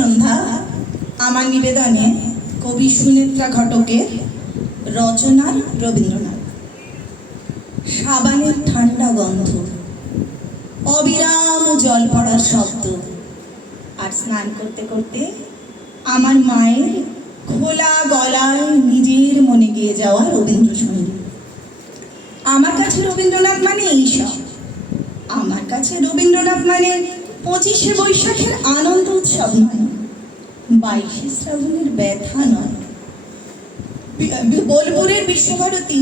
সন্ধ্যা আমার নিবেদনে কবি সুনেত্রা ঘটকের রচনার রবীন্দ্রনাথ। সাবানের ঠান্ডা গন্ধ, অবিরাম জল পড়ার শব্দ, আর স্নান করতে করতে আমার মায়ের খোলা গলায় নিজের মনে গেয়ে যাওয়া রবীন্দ্রসঙ্গীত। আমার কাছে রবীন্দ্রনাথ মানে এইসব। আমার কাছে রবীন্দ্রনাথ মানে 25শে বৈশাখের আনন্দ উৎসব নয়, 22শে শ্রাবণের ব্যথা নয়, বোলপুরের বিশ্বভারতী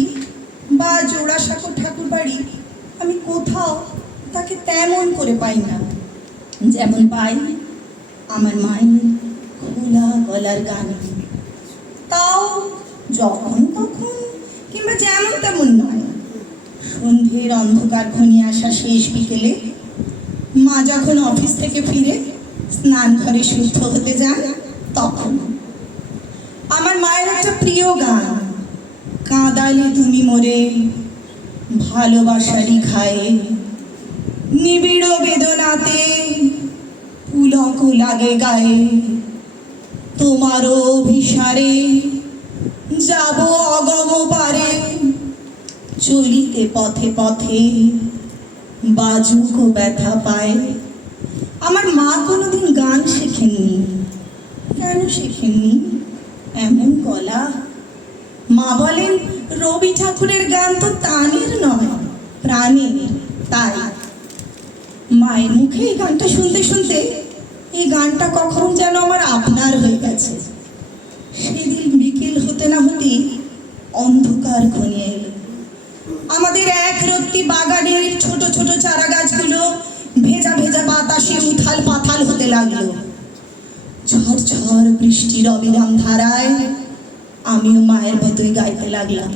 বা জোড়াসাঁকো ঠাকুর বাড়ি আমি কোথাও তাকে তেমন করে পাই না যেমন পাই আমার মায়ের খোলা গলার গান। তাও যখন তখন কিংবা যেমন তেমন নয়। সন্ধ্যের অন্ধকার ঘনিয়ে আসা শেষ বিকেলে মা যখন অফিস থেকে ফিরে স্নান ঘরে শুদ্ধ হতে যান, তখন আমার মায়ের একটা প্রিয় গান, কাঁদালে তুমি মোরে ভালোবাসারই খায়ে, নিবিড় বেদনাতে পুলক লাগে গায়ে, তোমারও অভিসারে যাব অগম পারে, চলিতে পথে পথে বাজুক ব্যথা পায়। আমার মা কোনোদিন গান শেখেননি। কেন শেখেননি? এমন গলা। মা বলেন রবি ঠাকুরের গান তো তানের নয়, প্রাণের। তাই মায়ের মুখে এই গানটা শুনতে শুনতে এই গানটা কখন যেন আমার আপনার হয়ে গেছে। সেদিন বিকেল হতে না হতেই অন্ধকার ঘনিয়ে এলো। আমাদের এক রত্তি বাগানের ছোট ছোট চারা গাছগুলো ভেজা ভেজা বাতাসে উথাল পাথাল হতে লাগলো। ঝড় ঝড় বৃষ্টির অবিরাম ধারায় আমিও মায়ের মতোই গাইতে লাগলাম,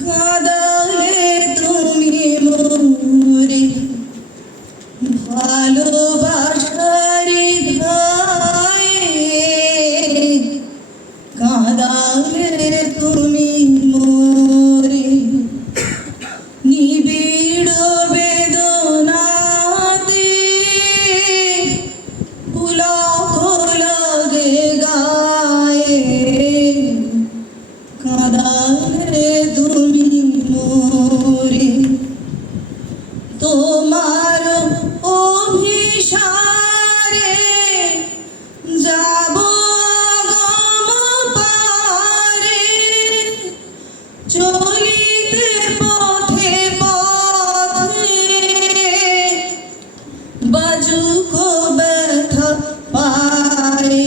কাঁদালে তুমি মোরে ভালোবাসারে ঘায়ে, কাঁদালে তুমি মোরে নিবিড় বেদনাতে পুলক লাগে গায়ে, কাঁদালে তুমি মোরে তোমার অভিসারে যাব গম পারে, চলিতে পথে পথে বাজুক ব্যথা পায়ে,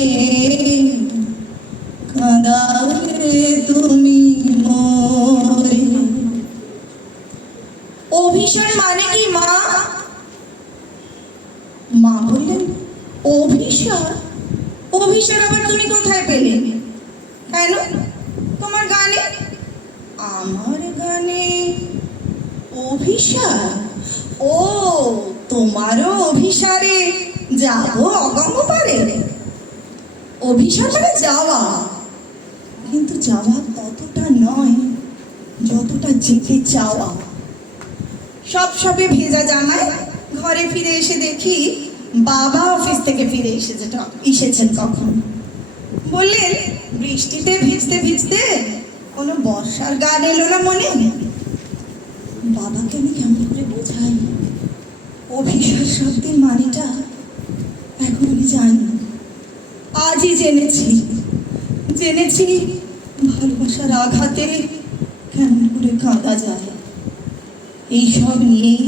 কাঁদালে তুমি মোরে। অভিসার মানে কি মা? মা বললেন অভিসার? অভিসার আবার তুমি কোথায় পেলে? কেন? তোমার গানে? আমার গানে অভিসার? ও, তোমারও অভিসারে যাব অগম পারে। অভিসার মানে যাওয়া, কিন্তু যাওয়া ততটা নয় যতটা যেতে চাওয়া। সবে ভেজা জামায় ঘরে ফিরে এসে দেখি বাবা অফিস থেকে ফিরে এসেছেন কখন। বললেন বৃষ্টিতে ভিজতে ভিজতে কোনো বর্ষার গান এলো না মনে? বাবাকে আমি কেমন করে বোঝাই অভিসার শব্দের মানেটা? এখন আমি জানি, আজই জেনেছি ভালোবাসার আঘাতে কেমন করে কাঁদা যায়। এইসব নিয়েই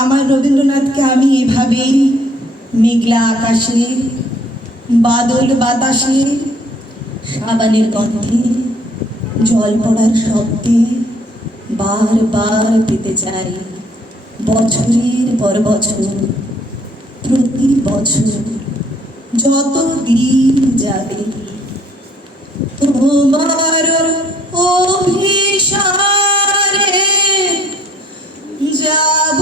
আমার রবীন্দ্রনাথকে আমি এভাবেই মেঘলা আকাশে, বাদল বাতাসে, সাবানের গন্ধে, জল পড়ার শব্দে বারবার পেতে চাই, বছরের পর বছর, প্রতি বছর যত দিন যাবে। তোমার অভিসারে যাব